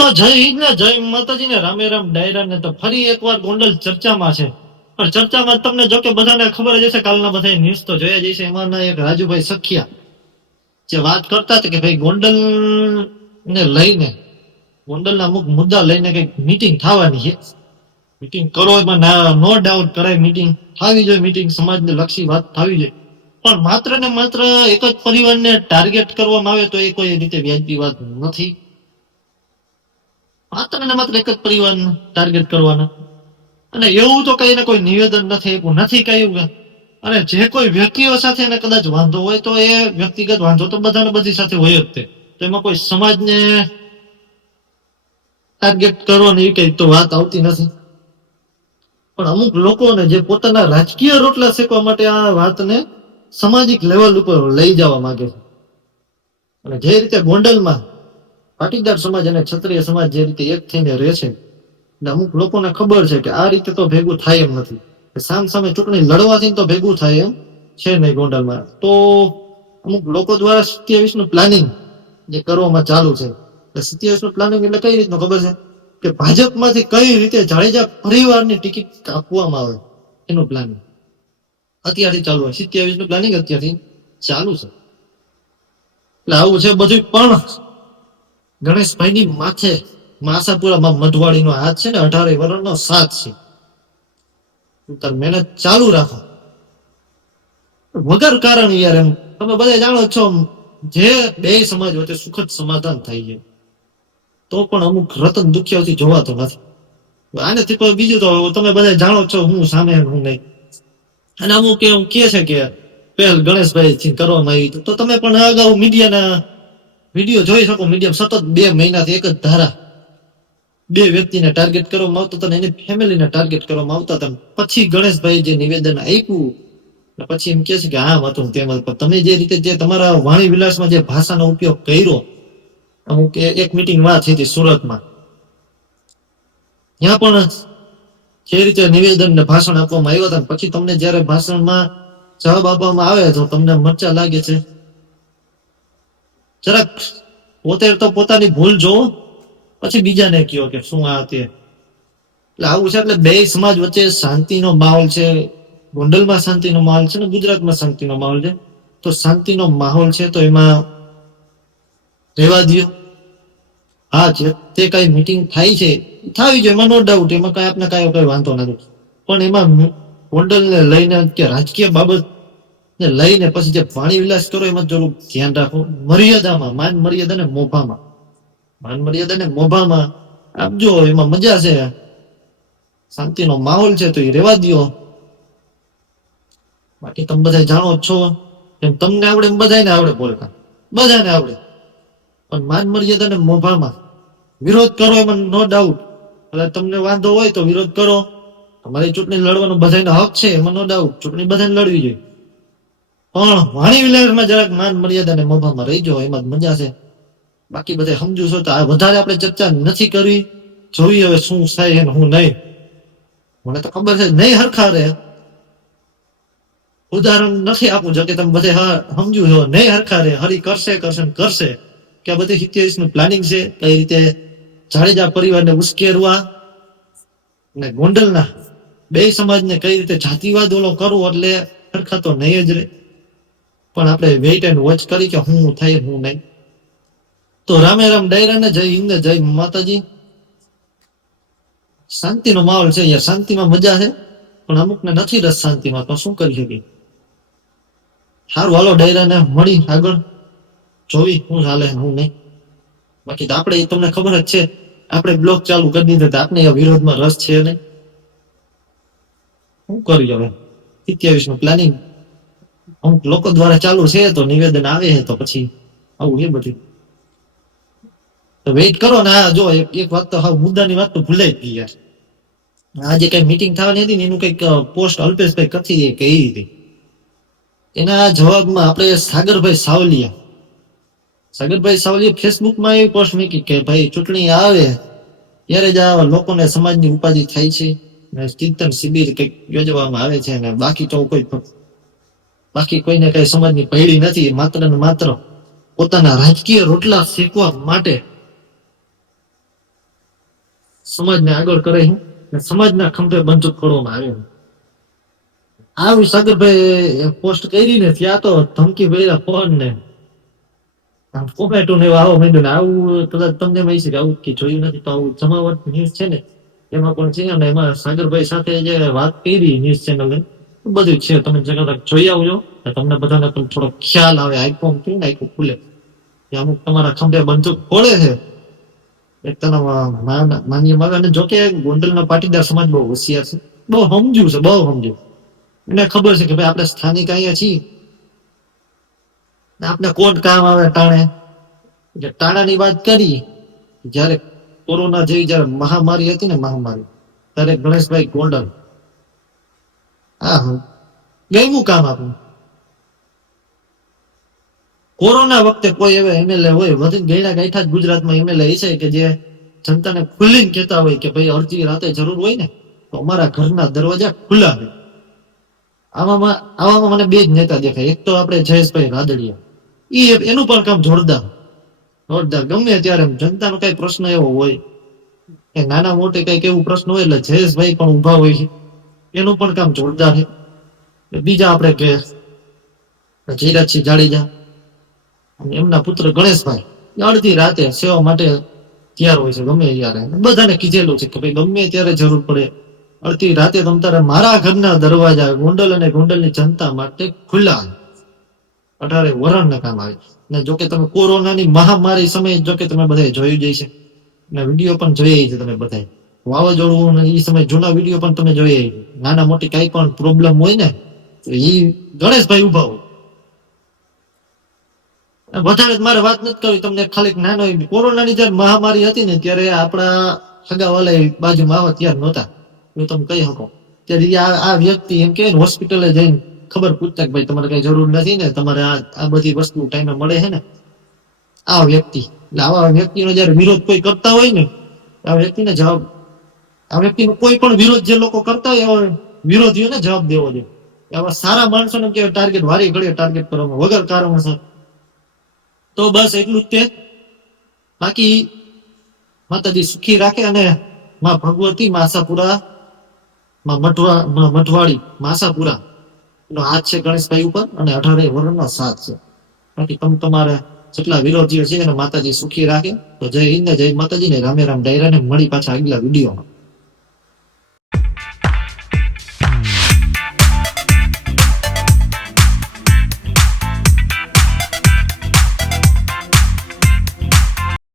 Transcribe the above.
તો જય હિન્દ ને જય માતાજી ને રામે રામ ડાયરા ને તો ફરી એકવાર ગોંડલ ચર્ચામાં છે. પણ ચર્ચામાં તમને જો કે બધાને ખબર જ હશે, કાલના બધા ન્યૂઝ તો જોયા જ હશે. એમાંના એક રાજુભાઈ સખિયા જે વાત કરતા હતા કે ભાઈ ગોંડલ ને લઈને, ગોંડલના અમુક મુદ્દા લઈને કઈક મીટિંગ થવાની છે. મીટિંગ કરો એમાં નો ડાઉટ કરાય, મીટિંગ થવી જોઈએ, મીટિંગ સમાજને લક્ષી વાત થવી જોઈએ. પણ માત્ર ને માત્ર એક જ પરિવારને ટાર્ગેટ કરવામાં આવે તો એ કોઈ રીતે વ્યાજબી વાત નથી. માત્ર ને માત્ર એક જ પરિવારને ટાર્ગેટ કરવાના, અને એવું તો કઈ ને કોઈ નિવેદન નથી આપ્યું, નથી કહ્યું. અને જે કોઈ વ્યક્તિઓ સાથે એને કદાચ વાંધો હોય તો એ વ્યક્તિગત વાંધો તો બધાને બધી સાથે હોય જ તે. તો એમાં કોઈ સમાજને ટાર્ગેટ કરવાની એવી કઈ તો વાત આવતી નથી. પણ અમુક લોકોને જે પોતાના રાજકીય રોટલા શેકવા માટે આ વાતને સામાજિક લેવલ ઉપર લઈ જવા માંગે છે. અને જે રીતે ગોંડલમાં પાટીદાર સમાજ અને ક્ષત્રિય સમાજ જે રીતે એક થઈને રહે છે, અમુક લોકોને ખબર છે કે આ રીતે તો ભેગું થાય એમ નથી. સામ સામે ચૂંટણી લડવાથી તો ભેગું થાય એમ છે નહીં ગોંડલમાં. તો અમુક લોકો દ્વારા 27 નું પ્લાનિંગ જે કરવામાં ચાલુ છે. 27 નું પ્લાનિંગ એટલે કઈ રીતનું ખબર છે કે ભાજપમાંથી કઈ રીતે જાડેજા પરિવારની ટિકિટ કાપવામાં આવે એનું પ્લાનિંગ અત્યારથી ચાલુ હોય. 27 નું પ્લાનિંગ અત્યારથી ચાલુ છે. એટલે આવું છે બધું. પણ ગણેશભાઈની માથે માસાપુરામાં મઢવાડીનો હાથ છે ને, 18 વર્ષનો સાથ છે. તાર મહેનત ચાલુ રાખો વગર કારણ. યાર એમ તમે બધા જાણો છો, જે બે સમાજ વચ્ચે સુખદ સમાધાન થાય છે તો પણ અમુક રતન દુખિયાથી જોવાતો નથી. આનાથી પણ બીજું તો તમે બધા જાણો છો હું સામે હું નહીં. અને અમુક એવું કે છે કે પહેલ ગણેશભાઈ થી કરવામાં આવી, તો તમે પણ અગાઉ મીડિયાના વિડીયો જોઈ શકો. મીડિયા સતત 2 મહિનાથી એક જ ધારા બે વ્યક્તિને ટાર્ગેટ કરવામાં આવતા હતા, એની ફેમિલીને ટાર્ગેટ કરવામાં આવતા હતા. પછી ગણેશભાઈ જે નિવેદન આપ્યું પછી એમ કે છે કે આમ હતું તેમ હતું. તમે જે રીતે જે તમારા વાણી વિલાસમાં જે ભાષાનો ઉપયોગ કર્યો, અમુક એક મીટિંગ વાત થઈ હતી સુરતમાં, ત્યાં પણ જે રીતે નિવેદન ને ભાષણ આપવામાં આવ્યા હતા, પછી તમને જયારે ભાષણમાં જવાબ આપવામાં આવે તો તમને મરચા લાગે છે. જરાક પોતે તો પોતાની ભૂલ જોવો, પછી બીજાને કહો કે શું આ તે. એટલે આવું છે. એટલે બે સમાજ વચ્ચે શાંતિનો માહોલ છે. ગોંડલમાં શાંતિનો માહોલ છે ને ગુજરાતમાં શાંતિનો માહોલ છે. તો શાંતિનો માહોલ છે તો એમાં રહેવા દો. હા, જે તે કઈ મીટિંગ થાય છે થવી જોઈએ, એમાં નો ડાઉટ, એમાં કઈ આપને કઈ વાંધો નથી. પણ એમાં ગોંડલને લઈને કે રાજકીય બાબત ને લઈને પછી જે પાણી વિલાસ કરો એમાં જરૂર ધ્યાન રાખો. મર્યાદામાં, માન મર્યાદા ને મોભામાં, માન મર્યાદા ને મોભામાં આપજો. એમાં મજા છે, શાંતિનો માહોલ છે તો એ રેવા દો. બાકી તમે બધા જાણો છો એમ તમને આવડે એમ બધાને આવડે બોલતા, બધાને આવડે. પણ માન મર્યાદા ને મોભામાં વિરોધ કરો, એમાં નો ડાઉટ. એટલે તમને વાંધો હોય તો વિરોધ કરો. તમારી ચૂંટણી લડવાનો બધાનો હક છે, એમાં નો ડાઉટ. ચૂંટણી બધાને લડવી જોઈએ, પણ વાણી વિલાસમાં જરાક માન મર્યાદા ને મોભામાં રહી જાઓ, એમાં જ મજા છે. બાકી બધે સમજુ છો તો આ વધારે આપણે ચર્ચા નથી કરવી. જોઈએ હવે શું થાય ને હું નહીં. મને તો ખબર છે નહીં હરખા રહે. ઉદાહરણ નથી આપું જો કે તમે બધે સમજુ છો નહીં હરખા રહે. હરી કરશે કરશે ને કરશે કે આ બધી 27 નું પ્લાનિંગ છે. કઈ રીતે જાડેજા પરિવારને ઉશ્કેરવા ને ગોંડલના બે સમાજને કઈ રીતે જાતિવાદ ઓલો કરવો, એટલે હરખા તો નહીં જ રહે. પણ આપણે વેઇટ એન્ડ વોચ કરી કે હું થાય હું નહીં. તો રામે રામ ડાયરા ને જય હિન્દ જય માતાજી. શાંતિનો માહોલ છે યાર, શાંતિમાં મજા છે. પણ અમુકને નથી રસ શાંતિમાં, તો શું કરી શકીએ. સારું હાલો ડાયરાને મળી આગળ જોવી શું ચાલે હું નહીં. બાકી તો આપણે તમને ખબર જ છે, આપણે બ્લોક ચાલુ કરી દીધો તો આપણે વિરોધમાં રસ છે નહીં. શું કરી હવે 27 નું પ્લાનિંગ અમુક લોકો દ્વારા ચાલુ છે તો નિવેદન આવે છે તો પછી આવું એ બધું તો વેઇટ કરો ને. આ જો એક વાત તો હા મુદ્દાની વાત તો ભૂલાઈ ગઈ યાર. આજે કઈ મીટિંગ થવાની હતી ને એનું કઈક પોસ્ટ અલ્પેશભાઈ કથી કહી હતી. એના જવાબમાં આપણે સાગરભાઈ સાવલિયા ફેસબુકમાં એવી પોસ્ટ મૂકી કે ભાઈ ચૂંટણી આવે ત્યારે જ આ લોકોને સમાજની ઉપાધિ થાય છે, ચિંતન શિબિર કઈક યોજવામાં આવે છે, અને બાકી કોઈને કઈ સમાજની પૈડી નથી. માત્ર ને માત્ર પોતાના રાજકીય રોટલા શેકવા માટે સમાજને આગળ કરે છે અને સમાજના ખંભે બંદૂક કરવામાં આવે છે. આવી સાગરભાઈ પોસ્ટ કરી ને ત્યાં તો ધમકી ભર્યા ફોન ને આમ કોમેન્ટો ને એવું આવવા માંડ્યું ને આવું કદાચ તમને મળી છે કે આવું કે જોયું નથી તો આવું જમાવટ ન્યૂઝ છે ને એમાં પણ છે ને એમાં સાગરભાઈ સાથે જે વાત કરી ન્યૂઝ ચેનલે બધું છે તમે જગત જોઈ આવજો તમને બધાને પણ થોડો ખ્યાલ આવે આઈફોન કે ને આઈફોન ખુલે કે અમુક તમારા ખંભે બંદૂક ફોડે છે એક તના માન્ય માગે અને જોકે ગોંડલના પાટીદાર સમાજ બહુ હોશિયાર છે બહુ સમજ્યું છે બહુ સમજ્યું એને ખબર છે કે ભાઈ આપણે સ્થાનિક અહીંયા છીએ આપણે કોણ કામ આવે ટાણે જે ટાણાની વાત કરી જયારે કોરોના જેવી જયારે મહામારી હતી ને મહામારી ત્યારે ગણેશભાઈ ગોંડલ હા ગયું કામ આપણું કોરોના વખતે કોઈ એવા એમએલએ હોય વધી ગયડા ગાંઠા જ ગુજરાતમાં એમએલએ છે કે જે જનતાને ખુલ્લીને કહેતા હોય કે ભાઈ અડધી રાતે જરૂર હોય ને તો અમારા ઘરના દરવાજા ખુલ્લા છે. આવામાં મને બે જ નેતા દેખાય એક તો આપણે જયેશભાઈ રાદડિયા એનું પણ કામ જોરદાર જોરદાર ગમે ત્યારે જનતાનો કઈ પ્રશ્ન એવો હોય કે નાના મોટે કઈક એવું પ્રશ્ન હોય એટલે જયેશભાઈ પણ ઉભા હોય છે એનું પણ કામ જોરદાર છે. બીજા આપણે કે જયરાજસિંહ જાડેજા અને એમના પુત્ર ગણેશભાઈ અડધી રાતે સેવા માટે તૈયાર હોય છે ગમે ત્યારે બધાને કીધેલું છે કે ભાઈ ગમે ત્યારે જરૂર પડે અડધી રાતે તમ તારે મારા ઘરના દરવાજા ગોંડલ અને ગોંડલની જનતા માટે ખુલ્લા 18 વરણ કામ આવે ને જોકે તમે કોરોનાની મહામારી સમયે જોકે તમે બધા જોયું જઈ છે ને વિડીયો પણ જોઈએ છે તમે બધા વાવાઝોડું ને એ સમય જૂના વિડીયો પણ તમે જોઈએ નાના મોટી કઈ પણ પ્રોબ્લેમ હોય ને તો એ ગણેશભાઈ ઉભા હોય. વધારે મારે વાત નથી કરવી તમને ખાલી નાનો કોરોનાની જયારે મહામારી હતી ને ત્યારે આપણા સગાવાલા બાજુમાં આવા તૈયાર નહોતા હું તમે કહી શકો ત્યારે આ વ્યક્તિ એમ કે હોસ્પિટલે જઈને ખબર પૂછતા કે ભાઈ તમારે કઈ જરૂર નથી ને તમારે આ બધી વસ્તુ ટાઈમે મળે છે ને આ વ્યક્તિ એટલે આવા વ્યક્તિનો જયારે વિરોધ કોઈ કરતા હોય ને આ વ્યક્તિને જવાબ આ વ્યક્તિનો કોઈ પણ વિરોધ જે લોકો કરતા હોય એવા વિરોધીઓને જવાબ દેવો જોઈએ. આવા સારા માણસોને કેવાય ટાર્ગેટ વારી ઘડીએ ટાર્ગેટ કરવામાં વગર કારણોસર તો બસ એટલું જ તે બાકી માતાજી સુખી રાખે અને માં ભગવતી માસાપુરા માં મઠવાડી માસાપુરા નો હાથ છે ગણેશભાઈ ઉપર અને 18 વર્ષનો સાથ છે. બાકી તમારે જેટલા વિરોધીઓ છે એને માતાજી સુખી રાખે તો જય હિન્દ જય માતાજી ને રામે રામ ડાયરા ને મળી પાછા આગલા વિડીયોમાં.